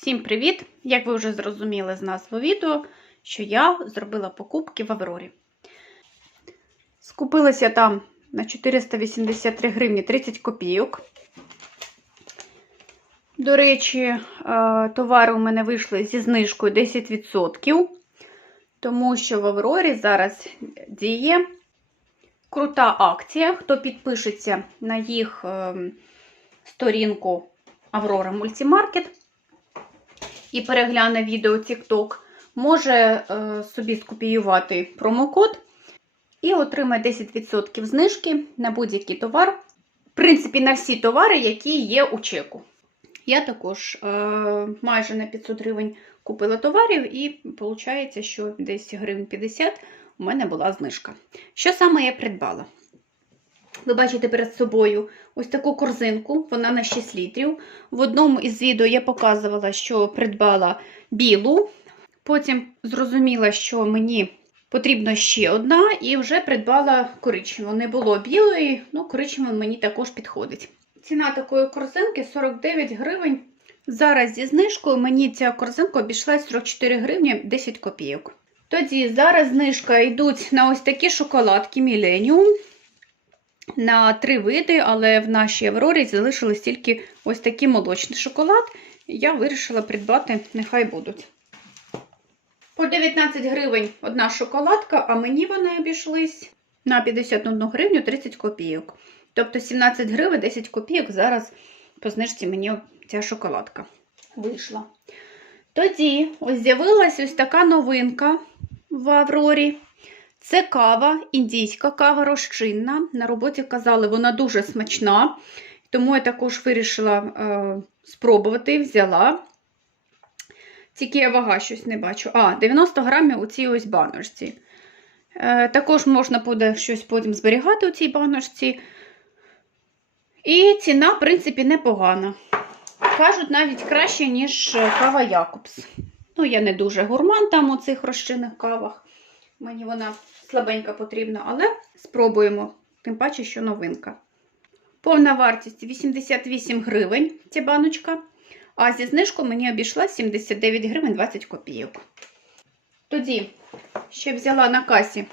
Всім привіт! Як ви вже зрозуміли з назви відео, що я зробила покупки в Аврорі. Скупилася там на 483 гривні 30 копійок. До речі, е, товари у мене вийшли зі знижкою 10%, тому що в Аврорі зараз діє крута акція. Хто підпишеться на їх ем, сторінку Аврора Мультимаркет і перегляне відео TikTok, може е, собі скопіювати промокод і отримає 10% знижки на будь-який товар. В принципі, на всі товари, які є у чеку. Я також е, майже на 500 гривень купила товарів, і виходить, що десь гривень 50 у мене була знижка. Що саме я придбала? Ви бачите перед собою ось таку корзинку, вона на 6 літрів. В одному із відео я показувала, що придбала білу. Потім зрозуміла, що мені потрібна ще одна, і вже придбала коричневу. Не було білої, ну коричнева мені також підходить. Ціна такої корзинки 49 гривень. Зараз зі знижкою мені ця корзинка обійшлась 44 гривні 10 копійок. Тоді зараз знижка йдуть на ось такі шоколадки Millennium на три види, але в нашій Аврорі залишились тільки ось такий молочний шоколад. Я вирішила придбати, нехай будуть. По 19 гривень одна шоколадка, а мені вони обійшлись на 51 гривню 30 копійок. Тобто 17 гривень 10 копійок зараз по знижці мені ця шоколадка вийшла. Тоді ось з'явилась ось така новинка в Аврорі. Це кава, індійська кава розчинна. На роботі казали, вона дуже смачна, тому я також вирішила е, спробувати, взяла. Тільки я вага щось не бачу. А, 90 грамів у цій ось баночці. Е, також можна буде щось потім зберігати у цій баночці. І ціна, в принципі, непогана. Кажуть, навіть краще, ніж кава Якобс. Ну, я не дуже гурман там у цих розчинних кавах. Мені вона слабенька потрібна, але спробуємо, тим паче, що новинка. Повна вартість 88 гривень ця баночка, а зі знижкою мені обійшла 79 гривень 20 копійок. Тоді ще взяла на касі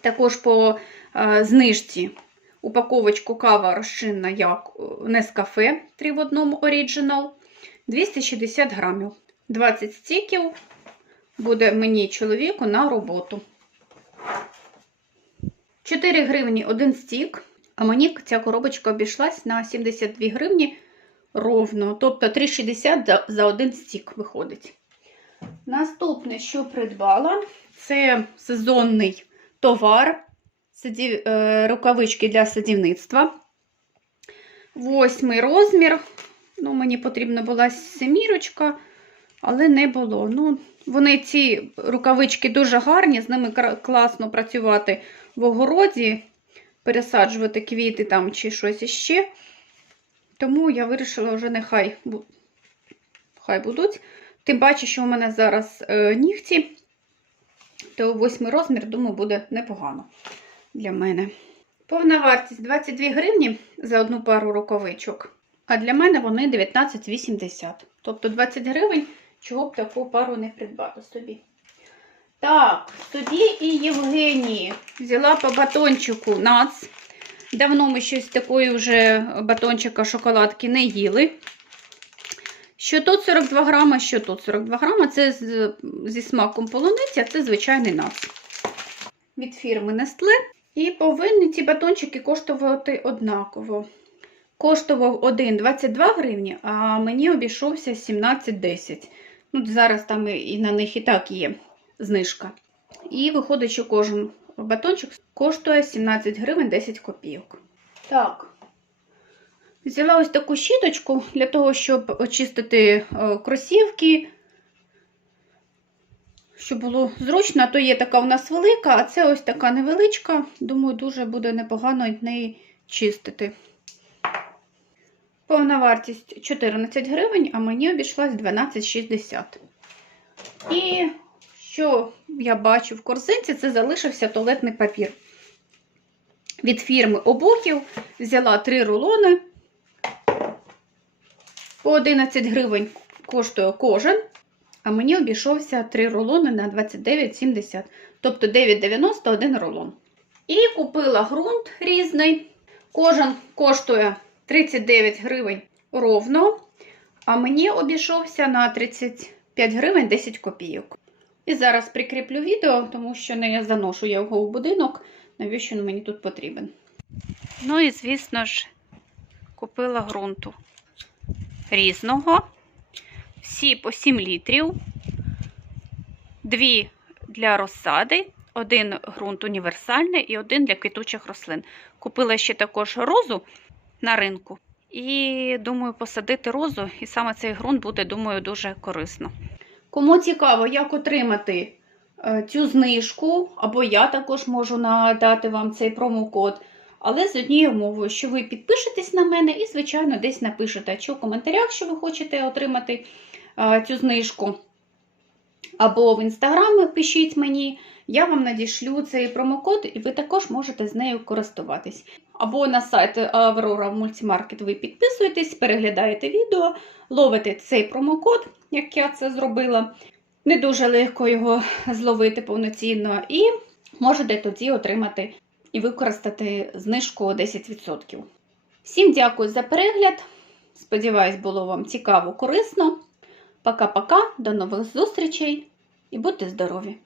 також по е, знижці упаковочку кава розчинна як Nescafe 3 в одному Original 260 грамів. 20 стіків буде мені чоловіку на роботу. 4 гривні один стік, а мені ця коробочка обійшлась на 72 гривні ровно. Тобто 3,60 за один стік виходить. Наступне, що придбала, це сезонний товар, е, рукавички для садівництва. Восьмий розмір. Ну, Мені потрібна була семірочка, але не було. Ну, Вони ці рукавички дуже гарні, з ними класно працювати в огороді, пересаджувати квіти там чи щось іще. Тому я вирішила вже нехай хай будуть. Тим паче, що у мене зараз е, нігті, то восьмий розмір, думаю, буде непогано для мене. Повна вартість 22 гривні за одну пару рукавичок. А для мене вони 19,80. Тобто 20 гривень, чого б таку пару не придбати собі. Так, тоді і Євгенії взяла по батончику нац. Давно ми щось такої вже батончика шоколадки не їли. Що тут 42 грама, що тут 42 грама. Це зі смаком полуниці, а це звичайний нац. Від фірми Nestle. І повинні ці батончики коштувати однаково. Коштував один 22 гривні, а мені обійшовся 17,10. Ну, Зараз там і на них і так є знижка. І виходить, що кожен батончик коштує 17 гривень 10 копійок. Так, взяла ось таку щіточку для того, щоб очистити кросівки, щоб було зручно, то є така у нас велика, а це ось така невеличка. Думаю, дуже буде непогано неї чистити. Повна вартість 14 гривень, а мені обійшлась 12,60. І що я бачу в корзинці, це залишився туалетний папір. Від фірми Обухів взяла 3 рулони. По 11 гривень коштує кожен, а мені обійшовся 3 рулони на 29,70, тобто 9,90 один рулон. І купила ґрунт різний. Кожен коштує 39 гривень ровно, а мені обійшовся на 35 гривень 10 копійок. І зараз прикріплю відео, тому що не заношу я його в будинок, навіщо він мені тут потрібен. Ну і, звісно ж, купила ґрунту різного. Всі по 7 літрів, дві для розсади, один ґрунт універсальний і один для квітучих рослин. Купила ще також розу на ринку. І думаю, посадити розу, і саме цей ґрунт буде, думаю, дуже корисно. Кому цікаво, як отримати е, цю знижку, або я також можу надати вам цей промокод. Але з однією умовою, що ви підпишетесь на мене і, звичайно, десь напишете, чи в коментарях, що ви хочете отримати е, цю знижку. Або в інстаграм пишіть мені, я вам надішлю цей промокод, і ви також можете з нею користуватись. Або на сайт Aurora Multimarket ви підписуєтесь, переглядаєте відео, ловите цей промокод, як я це зробила. Не дуже легко його зловити повноцінно, і можете тоді отримати і використати знижку 10%. Всім дякую за перегляд. Сподіваюсь, було вам цікаво, корисно. Пока-пока, до нових зустрічей і будьте здорові!